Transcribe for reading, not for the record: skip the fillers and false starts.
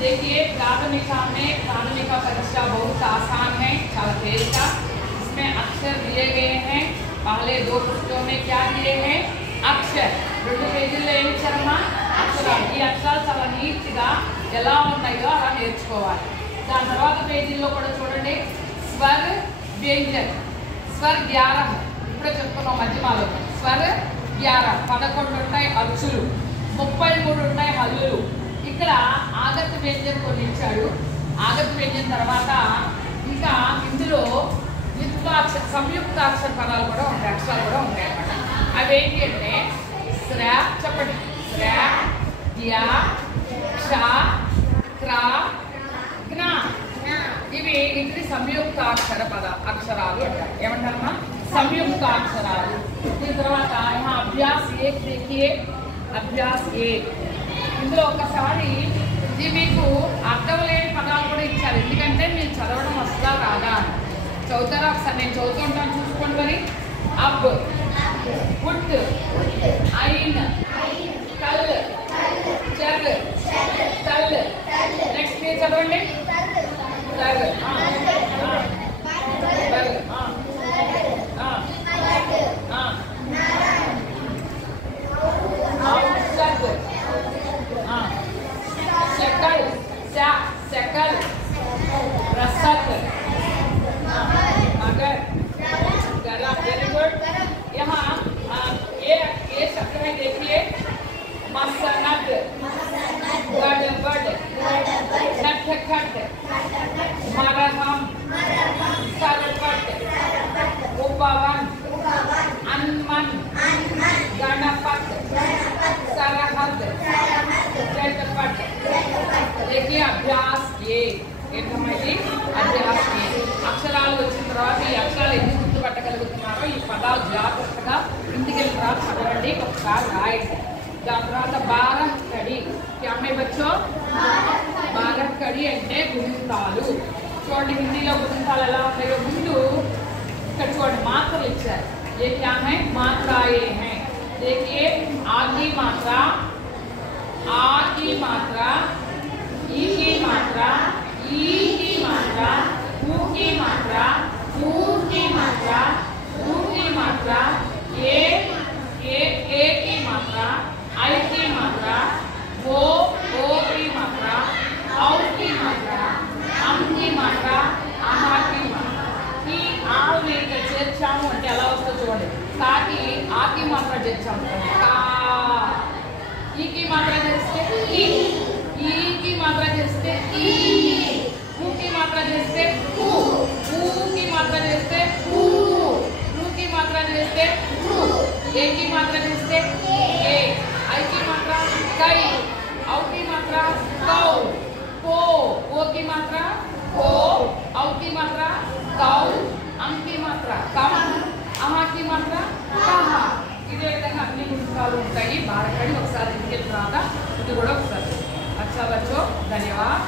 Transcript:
देखिए प्राथमिका परीक्षा बहुत आसान है, चाला तेज का। इसमें अक्षर दिए गए हैं। पहले 2 पृष्ठों में क्या दिए हैं? अक्षर। 2 పేజీల్లో ఏమి ఇచ్చారమ్మా? అక్షరాలు. ఈ అక్షరాలు చాలా నీట్గా ఎలా ఉన్నాయో అలా నేర్చుకోవాలి. దాని తర్వాత పేజీల్లో కూడా చూడండి, స్వర్ వ్యంజన్. స్వర్ 11 ఇప్పుడే చెప్పుకున్నాం మధ్యమాలో. స్వర్ 11 11 ఉంటాయి అచ్చులు, 33 ఉంటాయి హల్లులు. ఇక్కడ ఆగత్ వ్యంజన్ కొన్ని ఇచ్చాడు. ఆగత్ వ్యంజన్ తర్వాత ఇంకా ఇందులో సంయుక్తాక్షర పదాలు కూడా ఉంటాయి, అక్షరాలు కూడా ఉంటాయి అన్నమాట. అవి ఏంటి అంటే శ్ర, చెప్పండి, శ్ర, య, క్ష, క్ర, జ్ఞ. ఇవి సంయుక్తాక్షర అక్షరాలు అంటారు. ఏమంటారమ్మా? సంయుక్తాక్షరాలు. దీని తర్వాత అభ్యాస్ 1 देखिए, అభ్యాస్ 1. ఇందులో ఒకసారి ఇది మీకు అర్థం లేని పదాలు కూడా ఇచ్చారు, ఎందుకంటే మీరు చదవడం వస్తుందా రాదా అని. చదువుతారా? ఒకసారి నేను చదువుతూ ఉంటాను, చూసుకోండి మరి. అబ్, ఉట్, ఐన్, కల్, చల్, తల్. నెక్స్ట్ మీరు చదవండి. తల్, शकल, शकल, रसक, मगर, गरम. Very good. यहाँ ये शब्द है, देखिए, मसनद, गड़बड़, नटखट, मरहम, सरपट, उपवन, अनमन, गणपत, सरहद, चटपट. देखिए अभ्यास ये ఏంటమ్మది? అభ్యాస్ ఏ. అక్షరాలు వచ్చిన తర్వాత ఈ అక్షరాలు ఎందుకు గుర్తుపట్టగలుగుతున్నారో ఈ పదాలు జాగ్రత్తగా ఇంటికి వెళ్ళిన తర్వాత చదవండి, ఒకసారి రాయండి. దాని తర్వాత బారహ్ కడి. అమ్మాయి బచ్చో బారహ్ కడి అంటే గుణింతాలు. చూడండి హిందీలో గుణింతాలు ఎలా ఉంటాయో. ముందు ఇక్కడ చూడండి మాత్రలు ఇచ్చారు. ये क्या है? मात्राएं हैं. देखिए आ की मात्रा, आ की मात्रा, ई की मात्रा, ई की मात्रा, ऊ की मात्रा, ऊ की मात्रा, ऊ की मात्रा, ए की मात्रा, आई की मात्रा, ओ की मात्रा, औ की मात्रा, अम की मात्रा, आहा की मात्रा. ఈ ఆవు ఇక్కడ చేర్చాము అంటే ఎలా వస్తుందో చూడండి. కాకి ఆకి మాత్ర చేర్చాము, కా. ఈకి మాత్ర చేస్తే ఈ, ఈకి మాత్ర చేస్తే ఈ, ఊకి మాత్ర చేస్తే ఊ, ఊకి మాత్ర చేస్తే ఊ, రూకి మాత్ర చేస్తే రు, ఏకి మాత్ర చేస్తే ఏ, ఐకి మాత్ర కై, ఔకి మాత్ర కౌ, కో, ఓకి మాత్ర కో, ఔకి మాత్ర కౌ, అం की मात्रा कम, आहा की मात्रा कहा. ఇదే విధంగా అన్ని గుణితాలు ఉంటాయి. బారకడి ఒకసారి ఇంటికి రాదా ఇది కూడా ఒకసారి. అచ్చా బచ్చో, ధన్యవాద్.